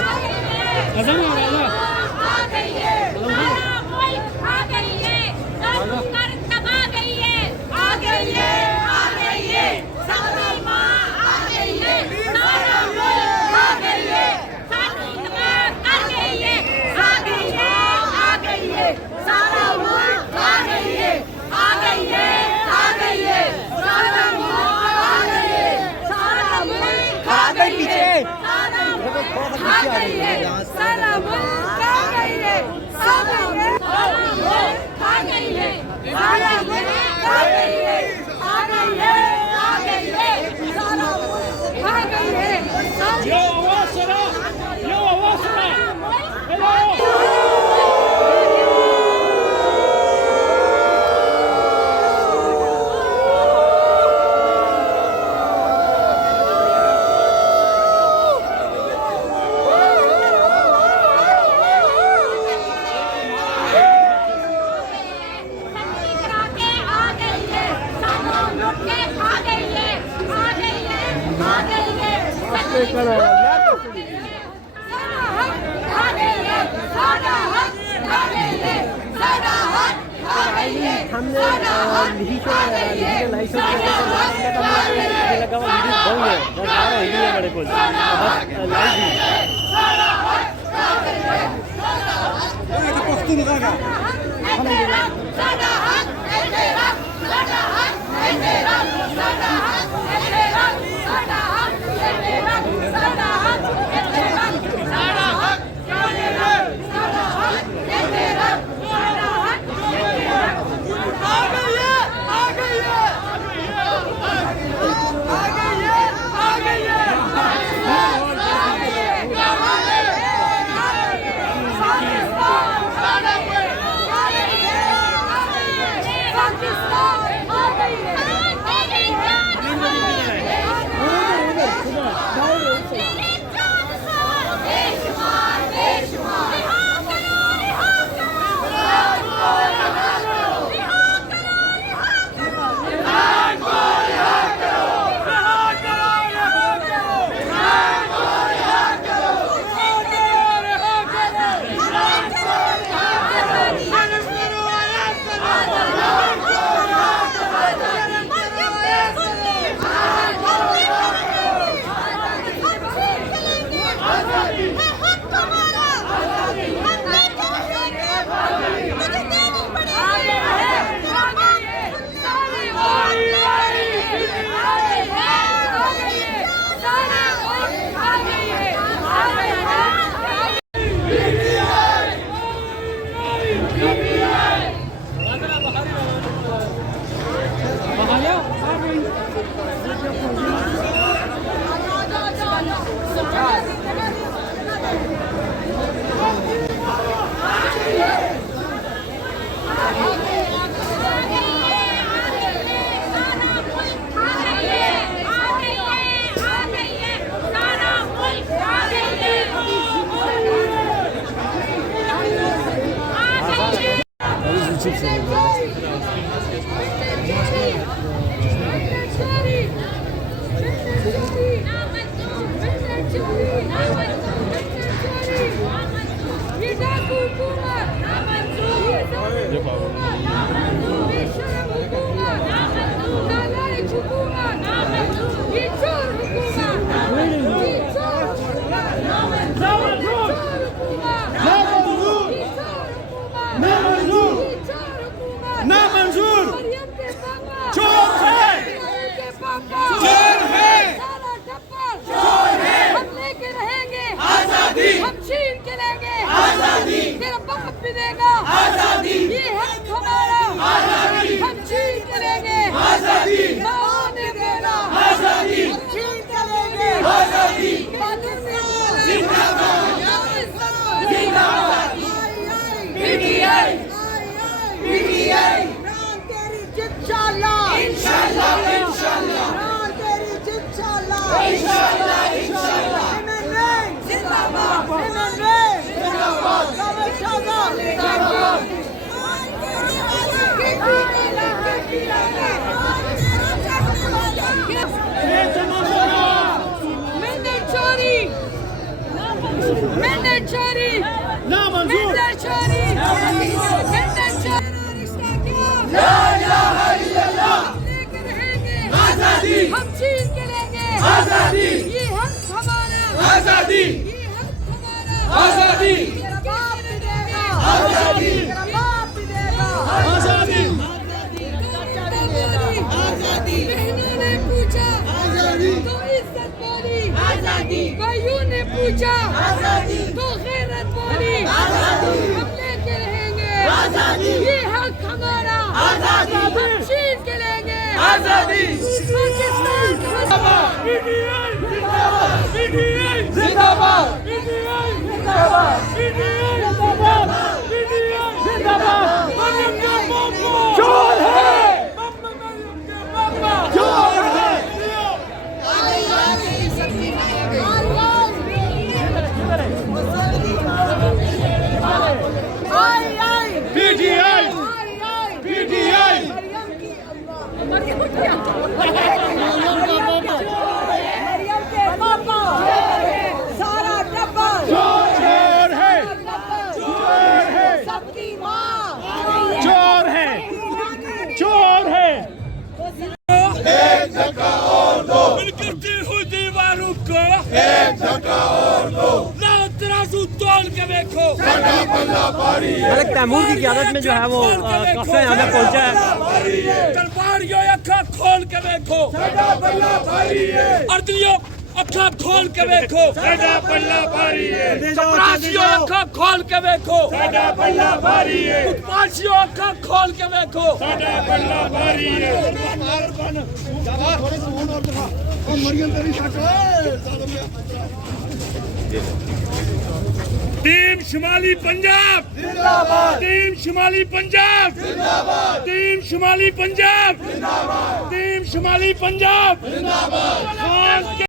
जिंदाबाद चोरी नामंजूर चोरी रिश्ता क्या ला इलाहा इल्लल्लाह लेके रहेंगे आजादी हम छीन के लेंगे आजादी ये हक हमारा आजादी ये हक हमारा आजादी तेरा बाप भी देगा आजादी तेरा बाप भी देगा आजादी आजादी बहनों ने पूछा आजादी तो इज्जत बोली आजादी भाइयों ने पूछा आजादी तो गैरत बोली आजादी हम लेके रहेंगे आजादी ये हक हमारा आजादी हम छीन के लेंगे आजादी पाकिस्तान जिंदाबाद जिंदाबाद चोर है चोर है पीटीआई पीटीआई सारा टब्बर चोर है चोर है सबकी माँ चोर है चोर है एक धक्का और दो गिरती हुई दीवारों को एक धक्का और दो ना तराजू तोल के देखो साडा पल्ला भारी है मलिक तैमूर की क़यादत में जो है वो काफिला यहाँ पे पहुंचा है। तलवारियों अखा खोल के देखो साडा पल्ला भारी है अर्दियों अखा खोल के देखो साडा पल्ला भारी है चपरासियों अखा खोल के देखो साडा पल्ला भारी है उत्पासियों अखा खोल के देखो साडा पल्ला भारी है टीम शिमाली पंजाब जिंदाबाद टीम शिमाली पंजाब जिंदाबाद टीम शिमाली पंजाब जिंदाबाद टीम शिमाली पंजाब जिंदाबाद खान के